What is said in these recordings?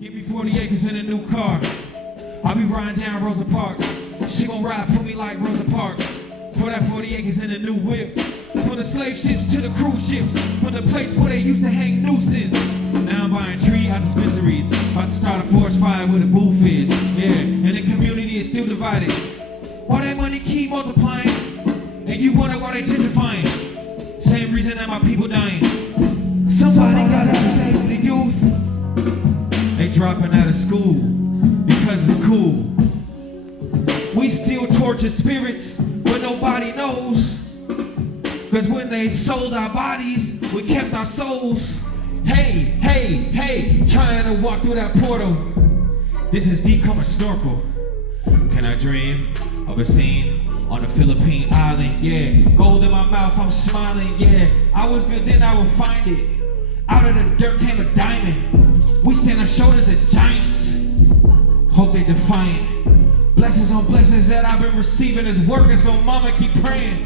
Give me 40 acres in a new car. I'll be riding down Rosa Parks. She gon' ride for me like Rosa Parks. For that 40 acres in a new whip. From the slave ships to the cruise ships. From the place where they used to hang nooses. Now I'm buying tree out dispensaries. About to start a forest fire where the booth is. Yeah, and the community is still divided. Why that money keep multiplying? And you wonder why they gentrifying. Same reason that my people dying. Somebody gotta save the youth. They dropping out of school because it's cool. We still torture spirits, but nobody knows. Cause when they sold our bodies, we kept our souls. Hey, hey, hey, trying to walk through that portal. This is deep, come and snorkel. Can I dream of a scene on a Philippine island? Yeah, gold in my mouth, I'm smiling, yeah. I was good, then I would find it. Out of the dirt came a diamond. We stand on shoulders of giants. Hope they defiant. Blessings on blessings that I've been receiving is working, so mama keep praying.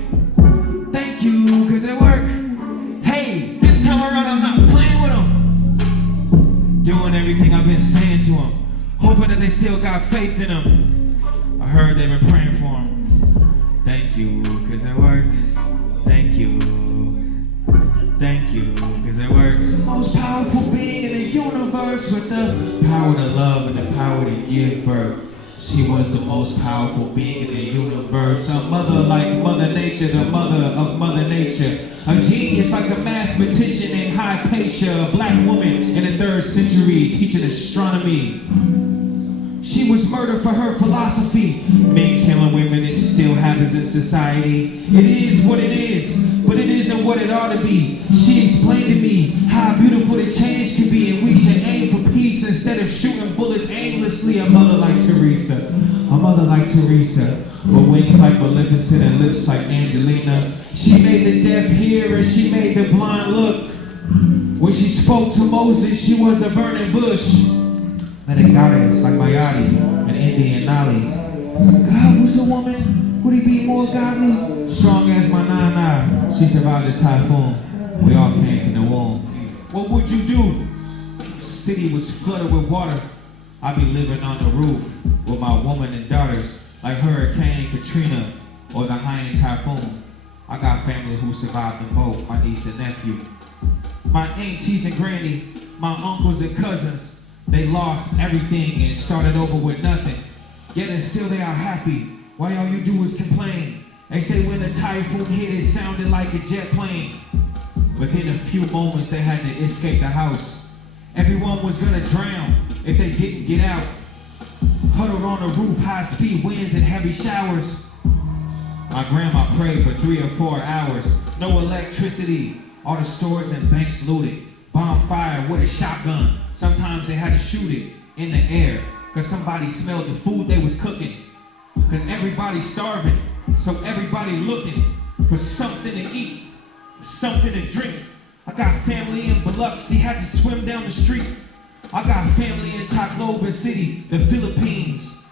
Thank you, cause it worked. Hey, this time around I'm not playing with them. Doing everything I've been saying to them. Hoping that they still got faith in them. I heard they've been praying for them. Thank you, cause it worked. Thank you. Thank you, cause it works. The most powerful being in the universe with the power to love and the power to give birth. She was the most powerful being in the universe. A mother like Mother Nature, the mother of Mother Nature. A genius like a mathematician named Hypatia, a black woman in the 3rd century teaching astronomy. She was murdered for her philosophy. Men killing women, it still happens in society. It is what it is, but it isn't what it ought to be. She explained to me how beautiful the change can be, and we should aim for peace instead of shooting bullets aimlessly. A mother like Teresa, a mother like Teresa, with wings like Maleficent and lips like Angelina. She made the deaf hear and she made the blind look. When she spoke to Moses, she was a burning bush. And a goddess like Mayadi, an Indian Nali. God was a woman, would he be more godly? Strong as my nana, she survived the typhoon. We all came from the womb. What would you do? The city was flooded with water. I'd be living on the roof with my woman and daughters, like Haiyan-Katrina or the Haiyan-Typhoon. I got family who survived them both, my niece and nephew. My aunties and granny, my uncles and cousins, they lost everything and started over with nothing. Yet and still they are happy. Why all you do is complain. They say when the typhoon hit, it sounded like a jet plane. Within a few moments, they had to escape the house. Everyone was gonna drown if they didn't get out. Huddled on the roof, high-speed winds and heavy showers. My grandma prayed for 3 or 4 hours. No electricity. All the stores and banks looted. Bonfire with a shotgun. Sometimes they had to shoot it in the air because somebody smelled the food they was cooking. Because everybody's starving, so everybody looking for something to eat, something to drink. I got family in Biloxi, had to swim down the street. I got family in Tacloban City, the Philippines.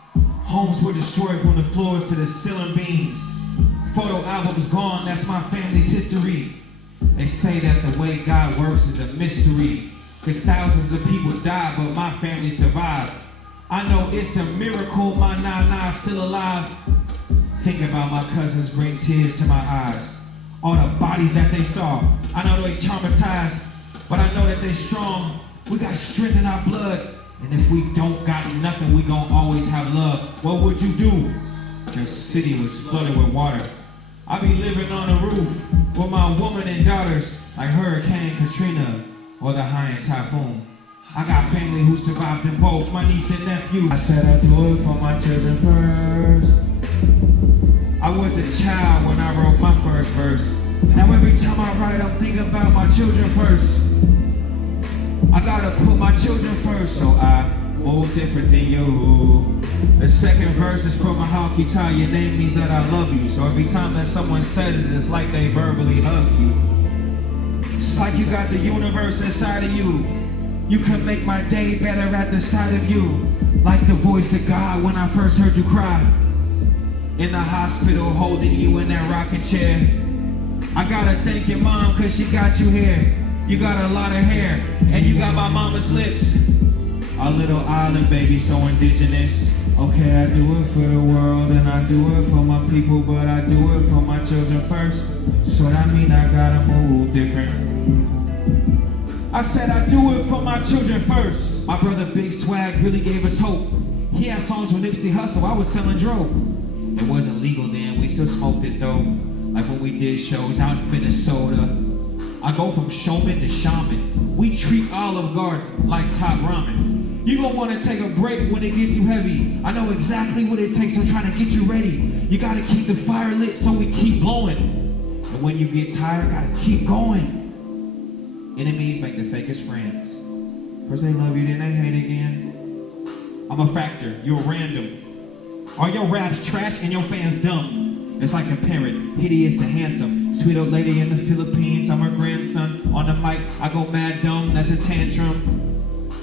Homes were destroyed from the floors to the ceiling beams. Photo albums gone, that's my family's history. They say that the way God works is a mystery. Cause thousands of people died, but my family survived. I know it's a miracle my nana's still alive. Thinking about my cousins bring tears to my eyes. All the bodies that they saw, I know they traumatized, but I know that they strong. We got strength in our blood, and if we don't got nothing, we gon' always have love. What would you do? The city was flooded with water. I be living on the roof with my woman and daughters, like Haiyan-Katrina or the Haiyan Typhoon. I got family who survived them both, my niece and nephew. I said I'd do it for my children first. I was a child when I wrote my first verse. Now every time I write, I'm thinking about my children first. I gotta put my children first, so I move different than you. The second verse is from Haiyan-Katrina. Your name means that I love you. So every time that someone says it, it's like they verbally hug you. It's like you got the universe inside of you. You can make my day better at the sight of you. Like the voice of God when I first heard you cry. In the hospital holding you in that rocking chair. I gotta thank your mom cause she got you here. You got a lot of hair and you got my mama's lips. Our little island baby, so indigenous. Okay, I do it for the world and I do it for my people, but I do it for my children first. So that mean I gotta move different. I said I do it for my children first. My brother Big Swag really gave us hope. He had songs with Nipsey Hussle, I was selling dope. It wasn't legal then, we still smoked it though. Like when we did shows out in Minnesota. I go from showman to shaman. We treat Olive Garden like top ramen. You gon' wanna take a break when it gets too heavy. I know exactly what it takes, I'm trying to get you ready. You gotta keep the fire lit so we keep blowing. And when you get tired, gotta keep going. Enemies make the fakest friends. First they love you, then they hate again. I'm a factor, you're random. Are your raps trash and your fans dumb? It's like comparing hideous to handsome. Sweet old lady in the Philippines, I'm her grandson. On the mic, I go mad dumb, that's a tantrum.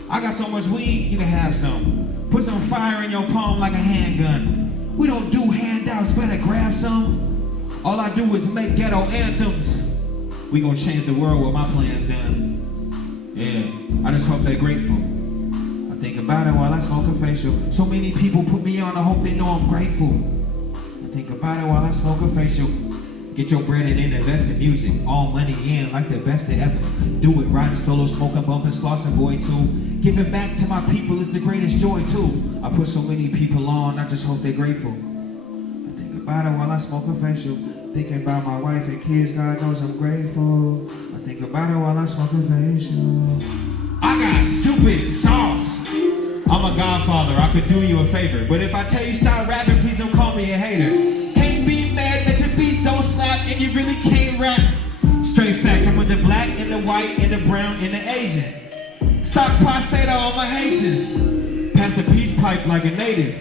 I got so much weed, you can have some. Put some fire in your palm like a handgun. We don't do handouts, better grab some. All I do is make ghetto anthems. We gonna change the world with my plans done. Yeah, I just hope they're grateful. I think about it while I smoke a facial. So many people put me on, I hope they know I'm grateful. I think about it while I smoke a facial. Get your bread and then invest in music. All money in like the best they ever. Do it, riding solo, smoking, bumping, slossing, boy too. Giving back to my people is the greatest joy too. I put so many people on, I just hope they're grateful. I think about it while I smoke a facial. Thinking about my wife and kids, God knows I'm grateful. I think about it while I smoke a facial. I got stupid sauce. I'm a godfather, I could do you a favor. But if I tell you stop rapping, please don't call me a hater. Can't be mad that your beats don't slap and you really can't rap. Straight facts, I'm with the black and the white and the brown and the Asian. Sock pot say to all my Haitians. Pass the peace pipe like a native.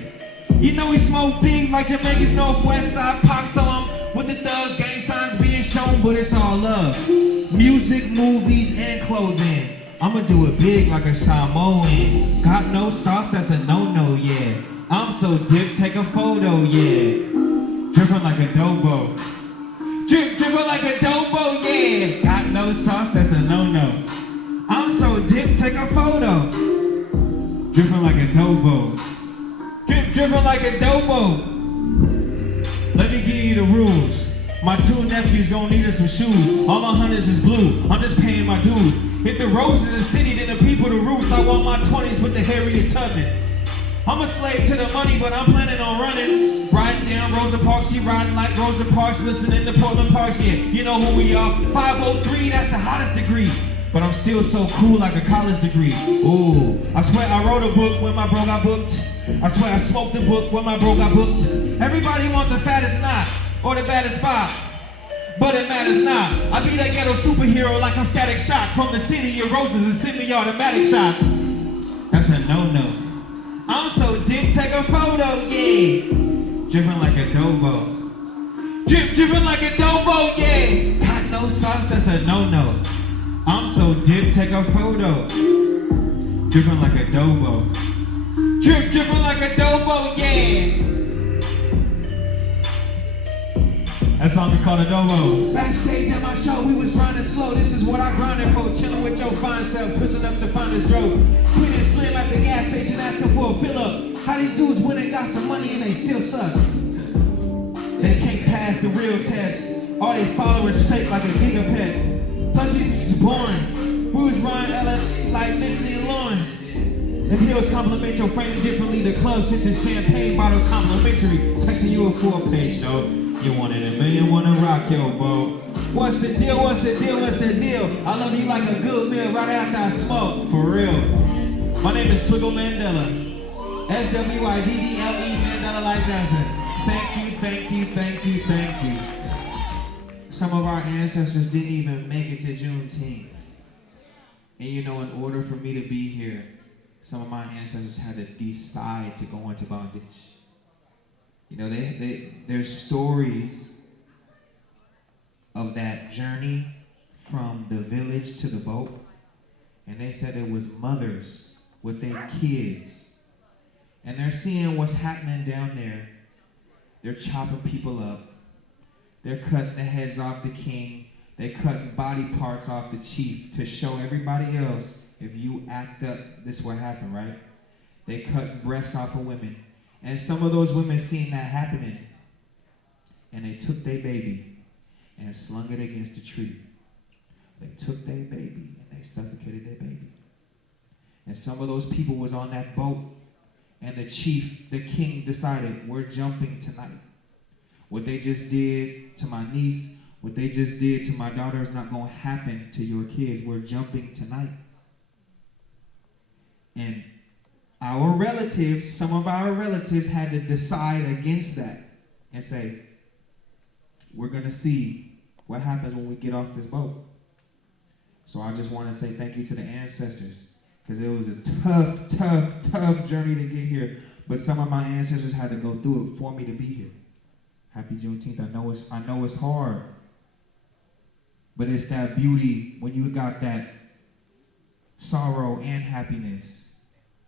You know we smoke big like Jamaica's Northwest Side Pac, so I'm with the thugs, gang signs being shown, but it's all love. Music, movies, and clothing. I'ma do it big like a Samoan. Got no sauce, that's a no-no, yeah. I'm so dipped, take a photo, yeah. Drippin' like Adobow. Drippin' like Adobow, yeah. Got no sauce, that's a no-no. I'm so dipped, take a photo. Drippin' like Adobow. Drippin' like Adobow. Let me give you the rules. My two nephews gon' need us some shoes. All my hunters is blue, I'm just paying my dues. If the rose is the city, then the people the roots. I want my 20s with the Harriet Tubman. I'm a slave to the money, but I'm planning on running. Riding down Rosa Parks, she riding like Rosa Parks, listening to Portland Parks, yeah. You know who we are, 503, that's the hottest degree. But I'm still so cool like a college degree. Ooh, I swear I wrote a book when my bro got booked. I swear I smoked a book when my bro got booked. Everybody wants the fattest knot, or the baddest spot. But it matters not. I be that ghetto superhero like I'm Static Shock. From the city of roses and semi-automatic shots. That's a no-no. I'm so dipped, take a photo, yeah. Drippin' like Adobow. Drippin' like Adobow, yeah. Got no sauce, that's a no-no. I'm so dipped, take a photo. Drippin' like Adobow. Drippin' like Adobow, yeah. That song is called Adobow. Backstage at my show, we was grinding slow. This is what I grinded for. Chillin' with your fine self, twisting up the finest drove. Quit and slim at the gas station, asking for a fill up. How these dudes when they got some money and they still suck? They can't pass the real test. All they followers fake like a gigapet. Plus these is boring. We was riding like Lindsay and Lauren. If heels compliment your frame differently, the club sent the champagne bottles complimentary. Section you a 4-page show. You wanted a million, wanna rock your boat. What's the deal, what's the deal, what's the deal? I love you like a good meal right after I smoke, for real. My name is Swiggle Mandela. SWIGGLE Mandela like Johnson. Thank you, thank you, thank you, thank you. Some of our ancestors didn't even make it to Juneteenth. And you know, in order for me to be here, some of my ancestors had to decide to go into bondage. You know, there's stories of that journey from the village to the boat. And they said it was mothers with their kids. And they're seeing what's happening down there. They're chopping people up. They're cutting the heads off the king. They're cutting body parts off the chief to show everybody else, if you act up, this is what happened, right? They cut breasts off of women. And some of those women seen that happening. And they took their baby and slung it against a tree. They took their baby and they suffocated their baby. And some of those people was on that boat. And the chief, the king decided, we're jumping tonight. What they just did to my niece, what they just did to my daughter is not going to happen to your kids. We're jumping tonight. And our relatives, some of our relatives had to decide against that and say, we're going to see what happens when we get off this boat. So I just want to say thank you to the ancestors, because it was a tough journey to get here. But some of my ancestors had to go through it for me to be here. Happy Juneteenth. I know it's hard, but it's that beauty when you got that sorrow and happiness.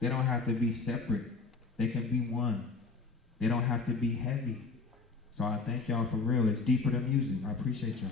They don't have to be separate. They can be one. They don't have to be heavy. So I thank y'all for real. It's deeper than music. I appreciate y'all.